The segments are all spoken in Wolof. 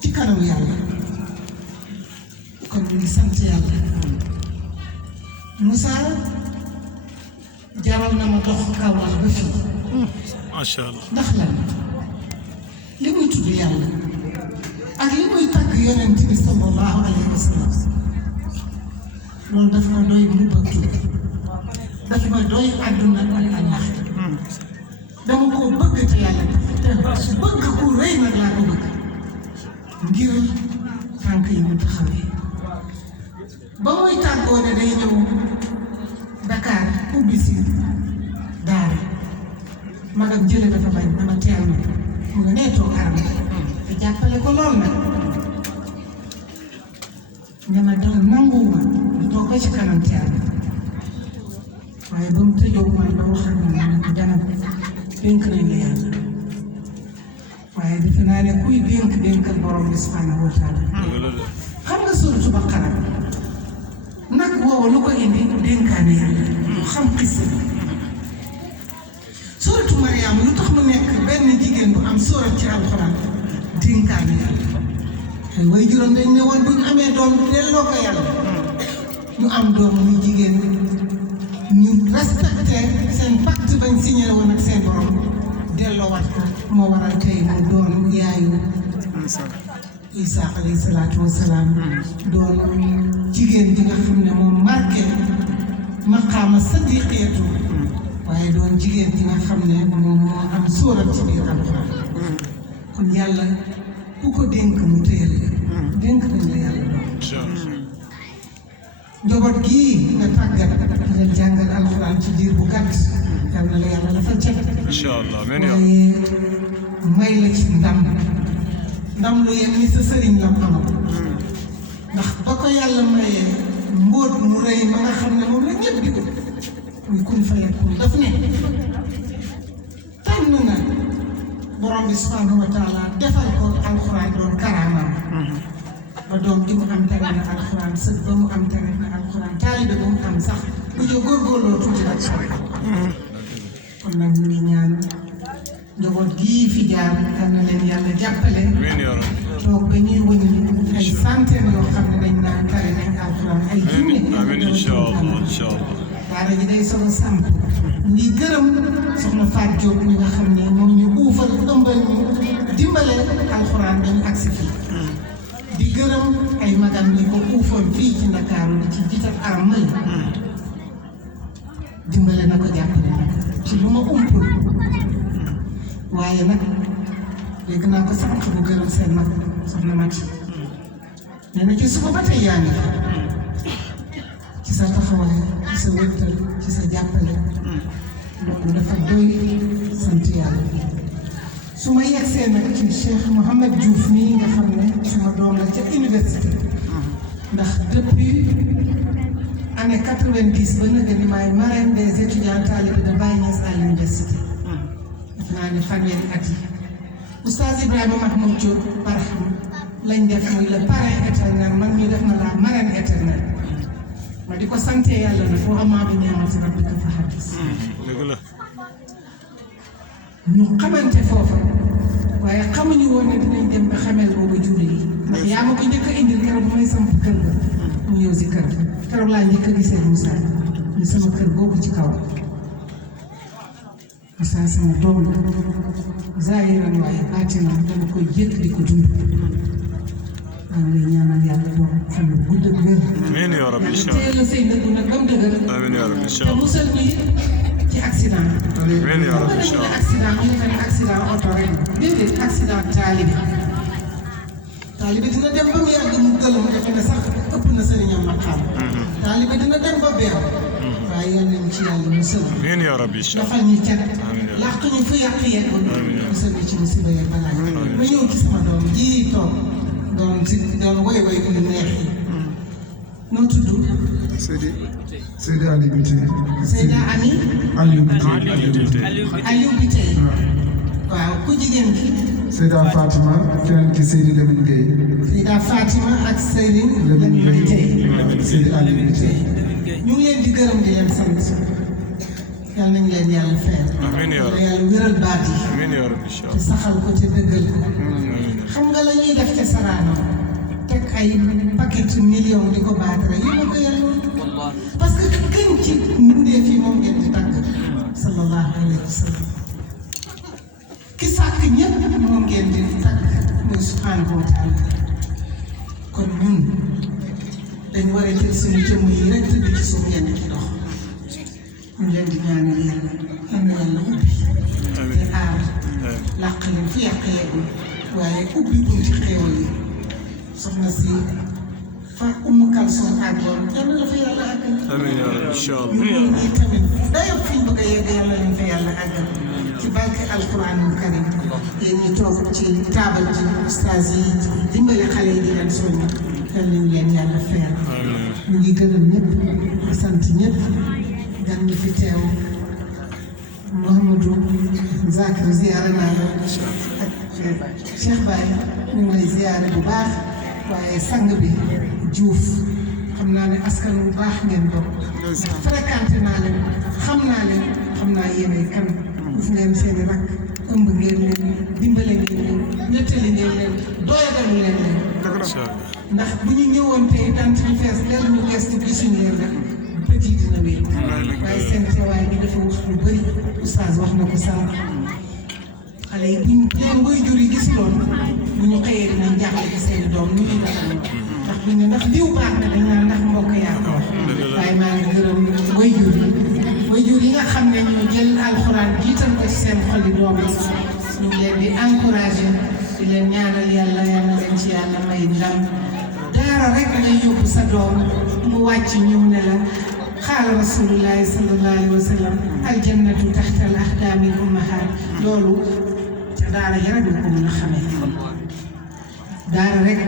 ci kanamu yàlla kon ñu ngi sant yàlla Moussa jaral na ma dox Kaolack ba fii macha allah ndax lan li muy tudd yàlla ak li muy tàgg yonent bi sallallahu alayhi wa sallam loolu daf ma doy mu bëgg daf ma doy àdduna ak àllaaxira dama ko bëgg te yàlla te bëgg ku rëy nag laa ko bëgg ngir tànk yi mu taxawee ba muy tàggoo ne day ñëw Dakar ubbi si daara magam jële dafa bañ dama teel na mu nga nee toog aram te jàppale ko lool nag ne ma doon nanguwuma du toog ba ci kanam teel waaye ba mu tëjoo man ba wax ak man ne ko janam dénk nañ la yàlla waaye defe naa ne kuy dénkal borom bi subhanahu wa taala xam nga suratu Baqara nag woowu lu ko indi dénkaane yàlla mu xam xis suratu Mariam lu tax mu nekk benn jigéen bu am sóorat ci alxuraan dénkaane yàlla ay way juróom dañ ne woon bu ñu amee doom delloo ko yàlla ñu am doom muy jigéen ñu respecté seen pacte bañ signé woon ak seen borom delloowaat ko moo waral tey mu doon yaayu Isa alayhi salaatu wa salaam doon jigéen bi nga xam ne moom marqué maqaama sadiqiyatu waaye doon jigéen bi nga xam ne moom moo am sóorat ci biir alxuraan kon yàlla ku ko dénk mu téyel la dénk nañ la yàlla doon njaboot gii nga tàggat di leen jàngal alxuraan ci diir bu gàtt yal na la yàlla dafa cet incha allah waaye may la ci ndam lu yem ni sa sëriñ lam amoon ndax ba ko yàlla mayee mbóot mu rëy ma nga xam ne moom la ñëpp di ko muy kun fa yakun daf ne tànn na borom bi subhanahu wa taala defal ko alxuraan doon karaamaam ba doom di mu am tere na alxuraan sët ba mu am tere na alxuraan taalibe ba mu am sax bu jóg góorgóorloo tuuti rek sori kon nag ñu ngi ñaan njaboot gii fi jaar yal na leen yàlla jàppale toog ba ñuy wëññi ay centaine yoo xam ne dañ naan tare nañ alxuraan ay junne amiin incha allah incha allah daara ji day soog a samp ngi gërëm soxna Faat Diop ñi nga xam ne moom ñu uufal ëmbal ñu dimbale alxuraan dañu agsi fii di gërëm ay magam ñi ko uufoon fii ci Ndakaaru di ci jiital aram mël dimbale na ko jàppale na ko ci lu ma umpul waaye nag dégg naa ko sànq bu gërëm seen mag soxna Mati nee na ci suba ba tey yaa ngi ci sa taxawaay ci sa wërtal ci sa jàppale loolu dafa doy sant yàlla su ma yegsee nag ci Cheikh Mouhamed Diouf mii nga xam ne sama doom la ca université ndax depuis année 90 ba nga ni maay marraine des étudiants talibés de Baye Niass à l'université def naa ne fanweeri at yi oustaz Ibrahima Mahmoud Diop barham lañ def muy le parrain éternel man ñu def na la marraine éternelle ma di ko sante yàlla na foo amaa bi ñaamati rabbika fa haddis ñu xamante foofa waaye xamuñu woon ne dinañ dem ba xamel boobu jur yi ndax yaa ma ko njëkk a indil keroog bu may samp kër ga mu ñëw si kër ga keroog laa njëkk a gisee Moussa ni sama kër googu ci kaw Moussa sama doom la zaahiran waaye baatinam dama koy jëkk di ko dund maa ngi lay ñaanal yàlla doom xam ne gudd ak wér amiin yaa rabbi incha allah teel la say ndëgg nag ba mu dëgër amiin yaa rabbi incha te allah musal ñu ci accident amiin yaa rabbi incha allah accident ñu ne accident oto rek déedéet accident taalibe dina dem ba mu yàgg mu gëlëm defe ne sax ëpp na sëriñam maqaam taalibe dina dem ba beew waaye yal nañu ci yàlla musal amiin yaa rabbi incha allah dafal ñu cat làqu ñu fu yàq yeggul musal ñu ci musiba yeeg balaa ma ñëw ci sama doom ji toog doon woy yu neex yi noo tudd Seydi Aliou Biteye. Seyda Ami Aliou Biteye. Aliou Biteye waaw ku jigéen ki Seyda Fatima keneen ki Seydi Lamine Gueye. Seyda Fatima ak Seydi Lamine Biteye Seydi Aliou Biteye. ñu ngi leen di gërëm di leen sant yal nañu leen yàlla fayal amiin yaa rabbi yàlla wéral baat yi amiin yaa rabbi incha te saxal ko te dëggal ko allah ay paquet million di ko baatare yéen a ko yàlla parce que gën ci mbindee fii moom ngeen di tàgg sallallahu alayhi wa sallam ki sàkk ñëpp moom ngeen di tàgg mooy subhanahu wa taala kon ñun dañ war a jël suñu jëmm yi rek tëdd ci suuf ngeen ci dox ñu leen di ñaanal yàlla yal na yàlla ubbi te aar làq leen fu yàq yeegul waaye ubbi bunti xéewal yi soxna si fa Umu Kalsoom àggoon yal na la fa yàlla àggal. amiin yaa rabbi incha allah. ñu ngi tamit dayoo fi ñu bëgg a yegg yàlla leen fa yàlla àggal ci barke alquranul karim yéen ñi toog ci taabal ji ustaas yi dimbali xale yi di leen soññ yal nañu leen yàlla fayal. ñu ngi gërëm ñëpp di sant ñëpp gan ñi fi teew Mouhamadou Zakir ziyaare naa la ak Cheikh Baye ñu ngi lay ziyaare bu baax waaye sang bi Diouf xam naa ne askan bu baax ngeen bokk fréquenté naa leen xam naa yéenay kan gis ngeen seen i rakk ëmb ngeen leen dimbale ngeen leen nettali ngeen leen doyadalu leen leen ndax bu ñu ñëwoon tey tant ñu fees leen ñu gestu gisuñu leen rek bët yi dina wéy waaye seen teewaay bi dafa wax lu bëri oustaz wax na ko sànq xale yi buñ leen waajur yi gis loolu bu ñu xëyee dinañ jaaxle ci seen i doom ñu ngi def ndax buñ ne ndax diw baax na dañ naan ndax mbokk yaa ko wax waaye maa ngi gërëm waajur yi nga xam ne ñoo jël alxuraan jiital ko ci seen xoli doom yi ñu ngi leen di encouragé di leen ñaanal yàlla leen ci yàlla may ndam daara rek ngay yóbbu sa doom mu wàcc ñëw ne la xaala rasulullahi sallallahu alayhi wa sallam aljannatu taxta al ahdaami ummahaat loolu ca daara ja rek nga ko mën a xamee daara rek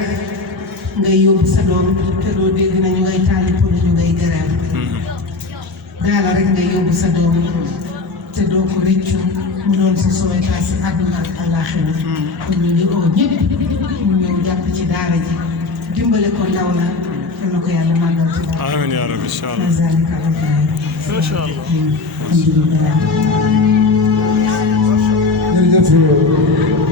ngay yóbbu sa doom te doo dégg nañu ngay taali pour ñu ngay gërëm daara rek ngay yóbbu sa doom te doo ko rëccu mu doon sa sowetaas si àdduna ak àllaaxira kon ñu ngi oo ñëpp ñu ñëw jàpp ci daara ji dimbale ko ndaw la dana ko yàlla màggal ci daara. amiin yaa rabbi incha allah. jërëjëf